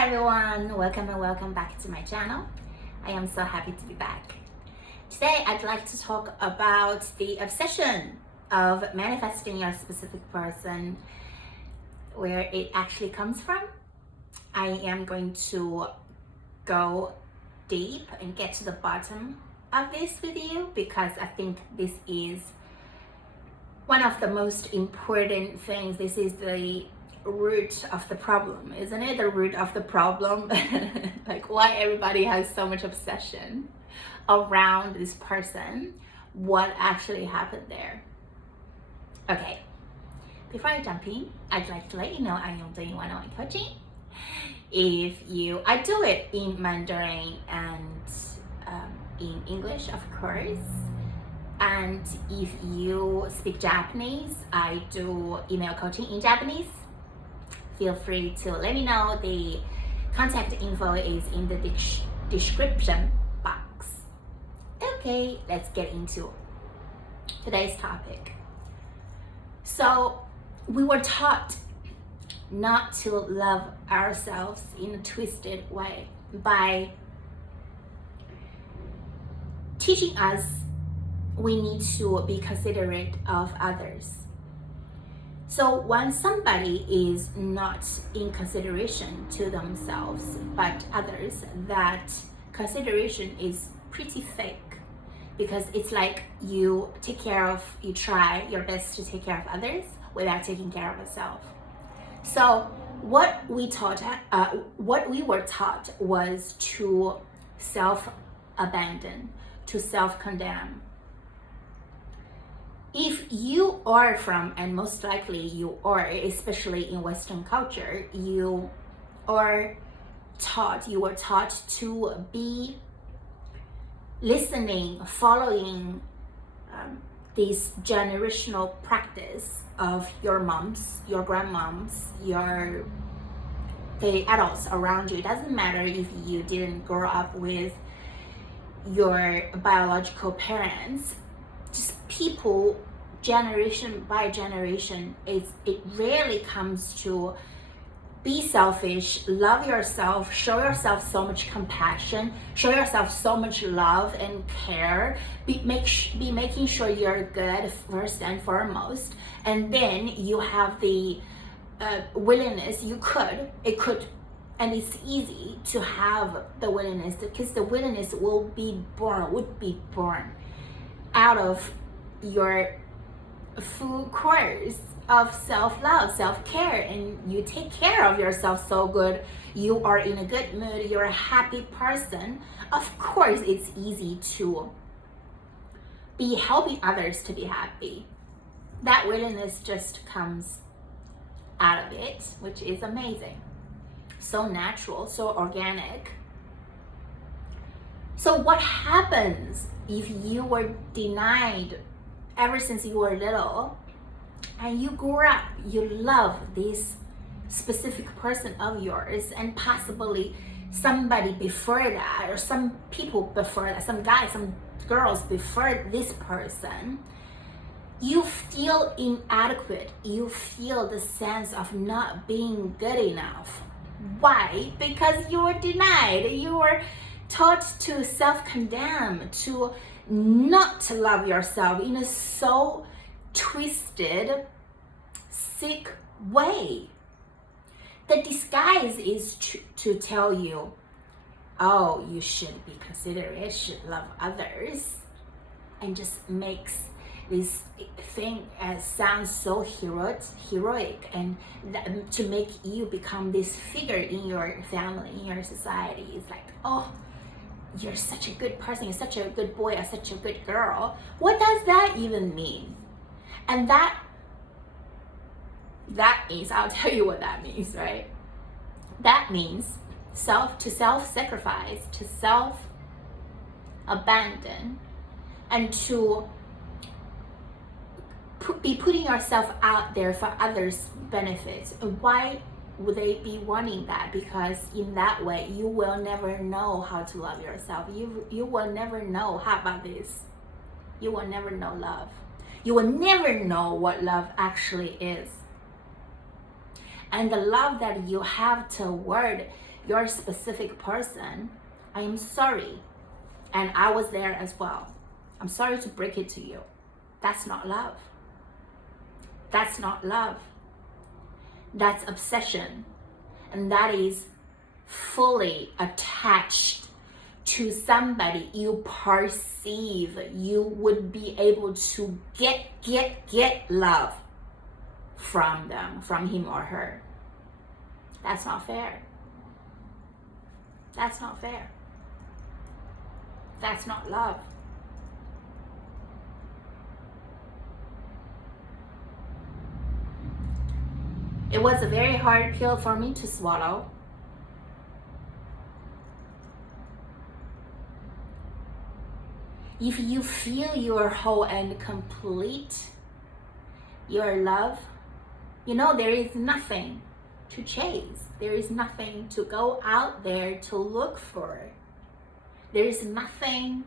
Hi everyone, welcome and welcome back to my channel. I am so happy to be back. Today I'd like to talk about the obsession of manifesting your specific person, where it actually comes from. I am going to go deep and get to the bottom of this with you because I think this is one of the most important things. This is the root of the problem, isn't it? The root of the problem. Like why everybody has so much obsession around this person, what actually happened there. Okay, before I jump in, I'd like to let you know I am doing one-on-one coaching. I do it in Mandarin and in English, of course. And if you speak Japanese, I do email coaching in Japanese. Feel free to let me know. The contact info is in the description box. Okay, let's get into today's topic. So we were taught not to love ourselves in a twisted way by teaching us we need to be considerate of others. So when somebody is not in consideration to themselves but others, that consideration is pretty fake, because it's like you try your best to take care of others without taking care of yourself. So what we were taught was to self-abandon, to self-condemn. If you are from, and most likely you are, especially in Western culture, you were taught to be listening, following this generational practice of your moms, your grandmoms, the adults around you. It doesn't matter if you didn't grow up with your biological parents. Just people, generation by generation, it rarely comes to be selfish, love yourself, show yourself so much compassion, show yourself so much love and care, be making sure you're good first and foremost, and then you have the willingness. And it's easy to have the willingness, because the willingness would be born out of your full course of self-love, self-care, and you take care of yourself so good, you are in a good mood, you're a happy person. Of course it's easy to be helping others to be happy. That willingness just comes out of it, which is amazing. So natural, so organic. So what happens if you were denied ever since you were little, and you grew up, you love this specific person of yours, and possibly somebody before that, or some people before that, some guys, some girls before this person, you feel inadequate, you feel the sense of not being good enough. Why? Because you were denied, you were taught to self-condemn, to not to love yourself in a so twisted, sick way. The disguise is to tell you, oh, you should be considerate, should love others, and just makes this thing sound so heroic, and to make you become this figure in your family, in your society. It's like, oh, you're such a good person, you're such a good boy, or such a good girl. What does that even mean? And that means, I'll tell you what that means, right? That means self-sacrifice, to self-abandon, and to be putting yourself out there for others' benefits. Why would they be wanting that? Because in that way, you will never know how to love yourself. You will never know. How about this? You will never know love. You will never know what love actually is. and the love that you have toward your specific person, I am sorry. And I was there as well. I'm sorry to break it to you. That's not love. That's not love. That's obsession. And that is fully attached to somebody you perceive you would be able to get love from them, from him or her. That's not fair. That's not fair. That's not love. It was a very hard pill for me to swallow. If you feel you're whole and complete, your love, you know, there is nothing to chase. There is nothing to go out there to look for. There is nothing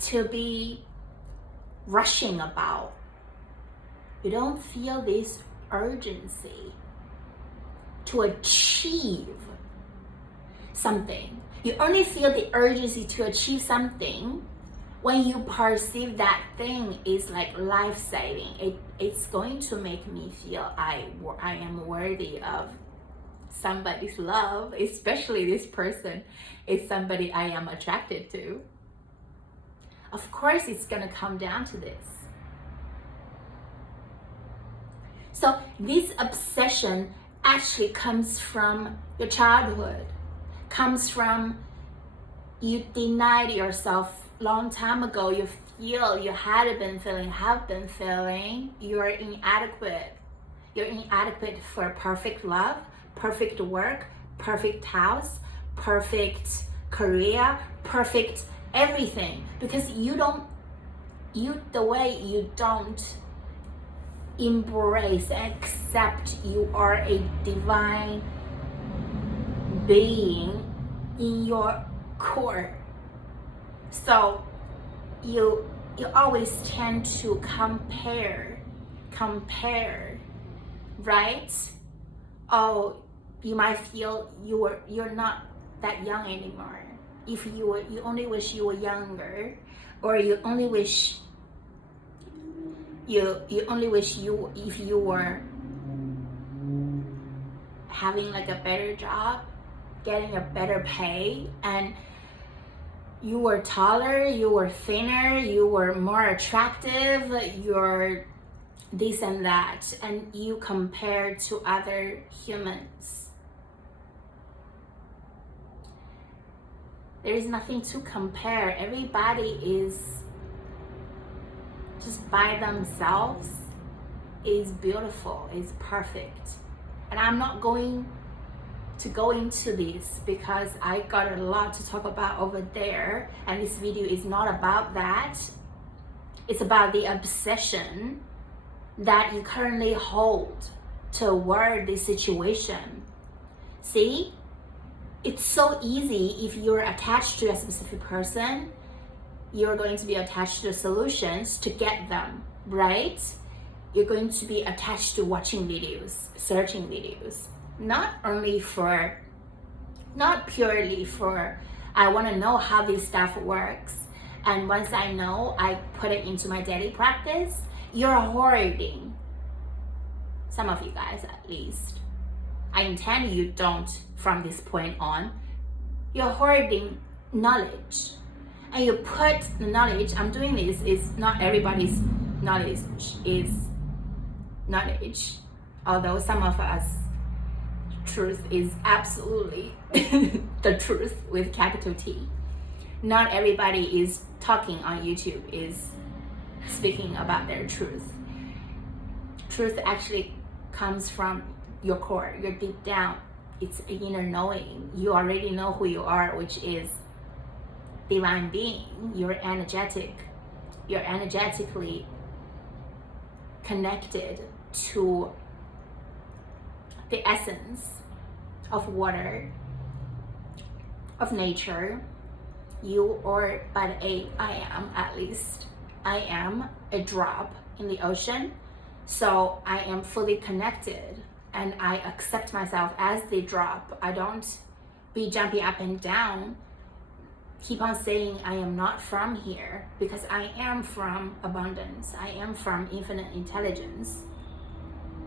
to be rushing about. You don't feel this urgency to achieve something. You only feel the urgency to achieve something when you perceive that thing is like life-saving. It's going to make me feel I am worthy of somebody's love, especially this person is somebody I am attracted to. Of course, it's gonna come down to this. So this obsession actually comes from your childhood, comes from you denied yourself long time ago. You feel you have been feeling you're inadequate. You're inadequate for perfect love, perfect work, perfect house, perfect career, perfect everything. Because the way you don't embrace and accept you are a divine being in your core. So you always tend to compare, right? Oh, you might feel you're not that young anymore. If you only wish you were younger, or you only wish if you were having like a better job, getting a better pay, and you were taller, you were thinner, you were more attractive, you're this and that, and you compare to other humans. There is nothing to compare. Everybody is just by themselves, is beautiful, is perfect. And I'm not going to go into this because I got a lot to talk about over there, and this video is not about that. It's about the obsession that you currently hold toward this situation. See, it's so easy. If you're attached to a specific person, you're going to be attached to solutions to get them, right? You're going to be attached to watching videos, searching videos. Not purely for, I want to know how this stuff works. And once I know, I put it into my daily practice. You're hoarding. Some of you guys, at least. I intend you don't from this point on. You're hoarding knowledge. And you put the knowledge, I'm doing this, is not everybody's knowledge is knowledge. Although some of us, truth is absolutely the truth with capital T. Not everybody is talking on YouTube is speaking about their truth. Truth actually comes from your core, your deep down. It's inner knowing. You already know who you are, which is divine being. You're energetic. You're energetically connected to the essence of water, of nature. You are but I am a drop in the ocean. So I am fully connected. and I accept myself as they drop. I don't be jumping up and down. Keep on saying I am not from here, because I am from abundance. I am from infinite intelligence.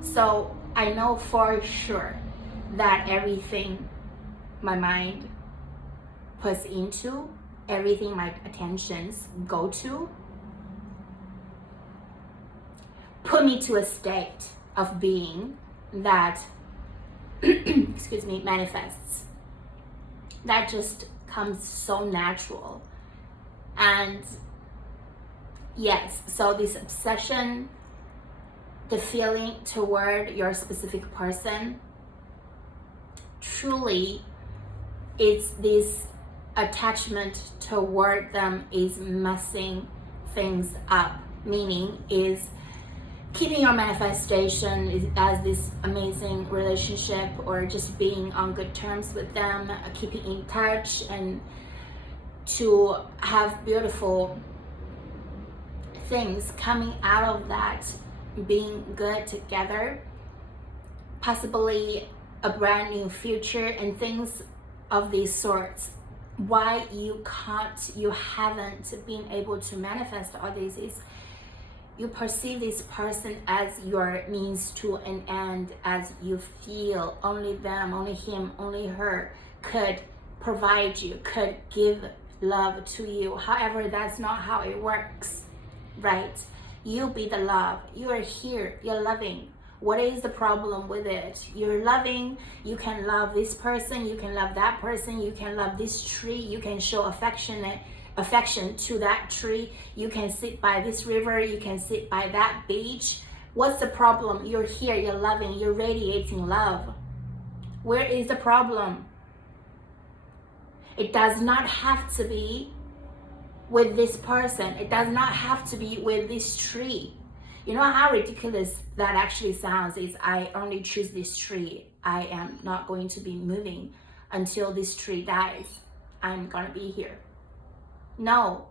So I know for sure that everything my mind puts into, everything my attentions go to, put me to a state of being that excuse me, manifests. That just comes so natural. And yes, so this obsession, the feeling toward your specific person, truly it's this attachment toward them is messing things up, meaning is keeping your manifestation as this amazing relationship, or just being on good terms with them, keeping in touch, and to have beautiful things coming out of that, being good together, possibly a brand new future and things of these sorts. Why you haven't been able to manifest all this is you perceive this person as your means to an end, as you feel only them, only him, only her could provide you, could give love to you. However, that's not how it works, right? You be the love. You are here, you're loving. What is the problem with it? You're loving, you can love this person, you can love that person, you can love this tree, you can show affection to that tree, you can sit by this river, you can sit by that beach. What's the problem? You're here, you're loving, you're radiating love. Where is the problem? It does not have to be with this person. It does not have to be with this tree. You know how ridiculous that actually sounds is I only choose this tree. I am not going to be moving until this tree dies. I'm gonna be here. No,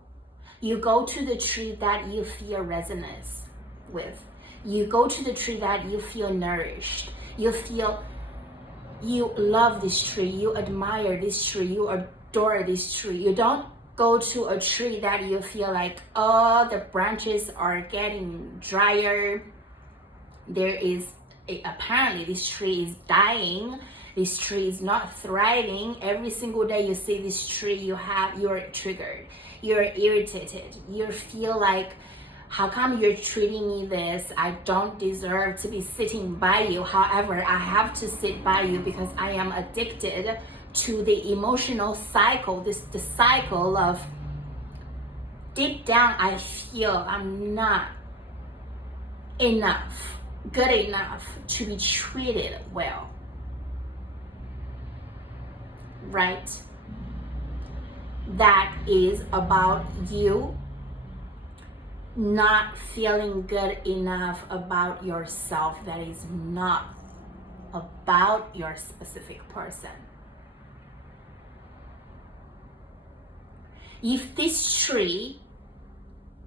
you go to the tree that you feel resonance with. You go to the tree that you feel nourished. You feel you love this tree, you admire this tree, you adore this tree. You don't go to a tree that you feel like, oh, the branches are getting drier. There is apparently this tree is dying. This tree is not thriving. Every single day you see this tree, you're triggered, you're irritated, you feel like, how come you're treating me this? I don't deserve to be sitting by you. However, I have to sit by you because I am addicted to the emotional cycle, the cycle of deep down I feel I'm not good enough to be treated well, right? That is about you not feeling good enough about yourself. That is not about your specific person. If this tree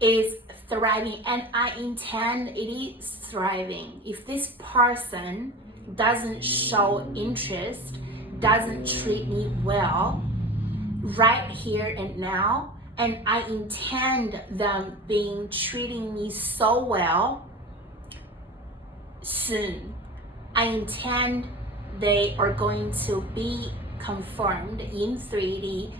is thriving, and I intend it is thriving, if this person doesn't show interest, doesn't treat me well right here and now, and I intend them treating me so well soon, I intend they are going to be confirmed in 3D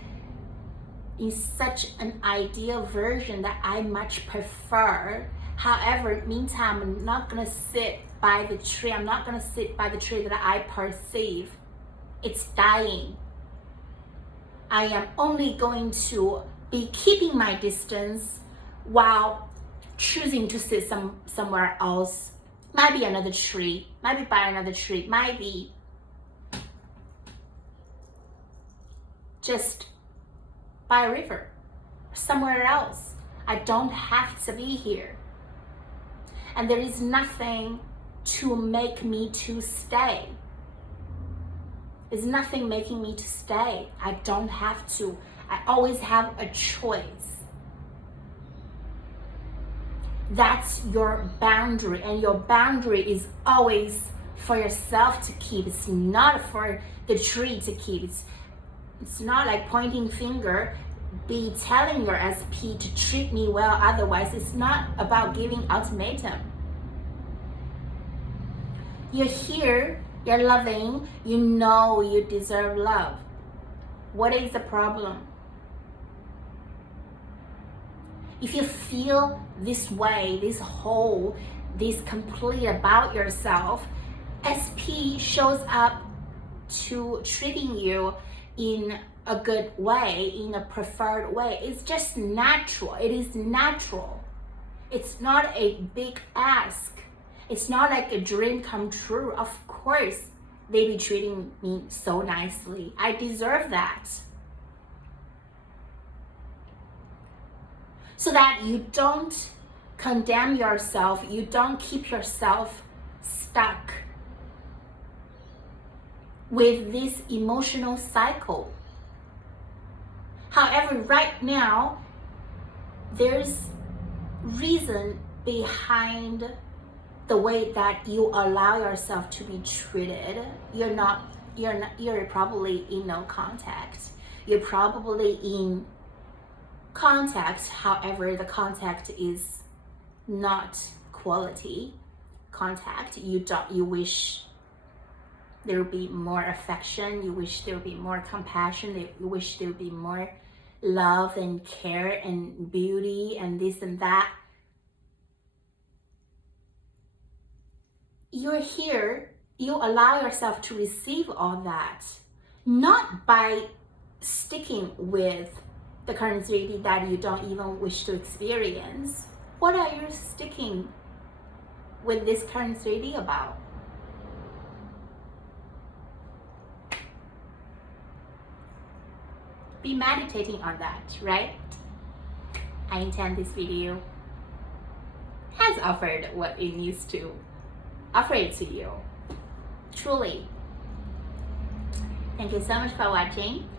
in such an ideal version that I much prefer. However, meantime, I'm not gonna sit by the tree. I'm not gonna sit by the tree that I perceive it's dying. I am only going to be keeping my distance while choosing to sit somewhere else. Might be another tree, might be by another tree, might be just by a river, somewhere else. I don't have to be here. And there is nothing to make me to stay. There's nothing making me to stay. I don't have to. I always have a choice. That's your boundary, and your boundary is always for yourself to keep. It's not for the tree to keep. It's not like pointing finger, be telling your SP to treat me well, otherwise it's not about giving ultimatum. You're here, you're loving, you know you deserve love. What is the problem? If you feel this way, this whole, this complete about yourself, SP shows up to treating you in a good way, in a preferred way. It's just natural. It is natural. It's not a big ask. It's not like a dream come true. Of course, they be treating me so nicely. I deserve that. So that you don't condemn yourself, you don't keep yourself stuck with this emotional cycle. However, right now, there's reason behind the way that you allow yourself to be treated. You're probably in no contact. You're probably in contact, however, the contact is not quality contact. You wish there would be more affection, you wish there would be more compassion, you wish there would be more love and care and beauty and this and that. You're here, you allow yourself to receive all that, not by sticking with the current 3D that you don't even wish to experience. What are you sticking with this current 3D about? Be meditating on that, right? I intend this video has offered what it needs to offer it to you. Truly. Thank you so much for watching.